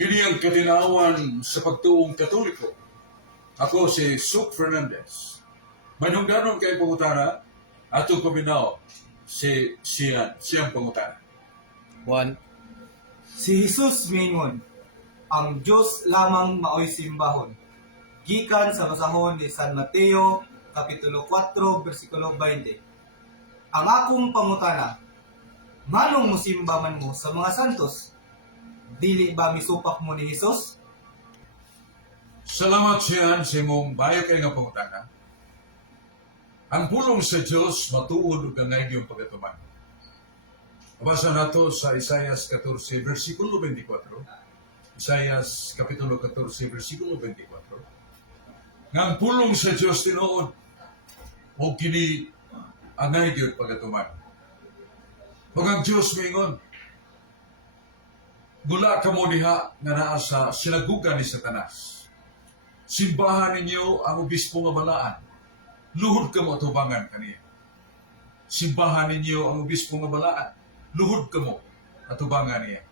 Kini ang katinawan sa pagtuong Katoliko. Ako si Suk Fernandez. Manungganon kay pangutana, atong paminaw siyang pangutana. Juan, Si Jesus mingon, ang Diyos lamang maoy simbahon. Gikan sa masahon ni San Mateo, Kapitulo 4, versikulo 20. Ang akong pangutana, manong musimba man mo sa mga santos? Dili ba misupak mo ni Jesus? Salamat siyan sa imong bayo kay nga pangutana. Ang pulong sa Diyos matuod ug gangay yung pagatuman. Mabasa nato sa Isaias 14, versikulo 24. Isaias Kapitulo 14, versikulo 24. Nga ang pulong sa Diyos tinuod o kini angay gyud pagatuman. Ug ang Diyos mingon, gula ka mo diha nga naa sa sinagugan ni Satanas. Simbahan ninyo ang obispo nga balaan. Luhod ka mo atubangan kaniya. Simbahan ninyo ang obispo nga balaan. Luhod ka mo atubangan niya.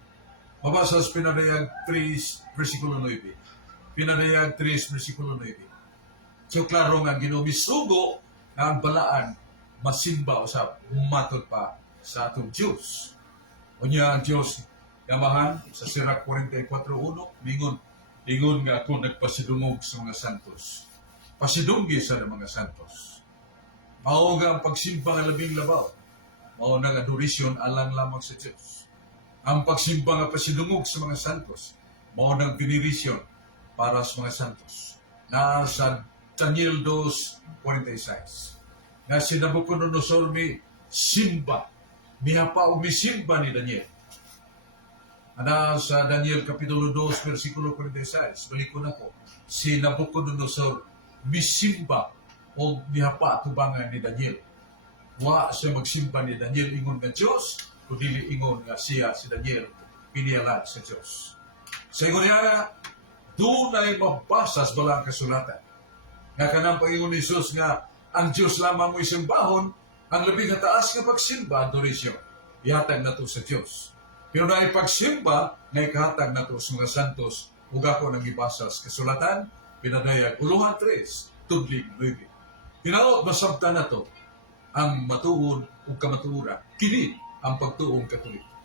Mabasa sa Pinadayag 3, versikulo 9. Pinadayag 3, versikulo 9. So klaro nga ginumisugo na ang balaan masimba o sa matod pa sa atong Diyos. O niya ang Diyos Yamahan sa Sirach 44.1, lingon nga ako nagpasidungog sa mga santos. Pasidunggi sa mga santos. Mao nga ang pagsimba nga labing labaw. Mao nga adorisyon alang lamang sa Diyos. Ang pagsimba nga pasidungog sa mga santos, mao nang binirisyon para sa mga santos. Na sa Daniel 2:46. Nga si Nabucodonosor mi simba, mihapa o misimba ni Daniel. Ana sa Daniel Kapitulo 2, versikulo 46, balik ko na po, si Nabucodonosor misimba o mihapa tubangan ni Daniel. Wa siya magsimba ni Daniel ingon nga Diyos, kundi ingon nga siya si Daniel pinialat sa Diyos. Sa ingon niya, doon ay mabasa sa balang kasulatan. Nga kanang pag-ingon ni Jesus nga, ang Diyos lamang mo isimbahon, ang labing taas nga pagsimba, adorisyon. Ihatag na to sa Diyos. Pero na ipagsimba, na ikahatag na to sa mga santos, ug ako nang ibasa sa kasulatan, Pinadayag 3, tublig 9. Hinaot masabta na to, ang matuod o kamatuura, kini ang pagtuong Katoliko.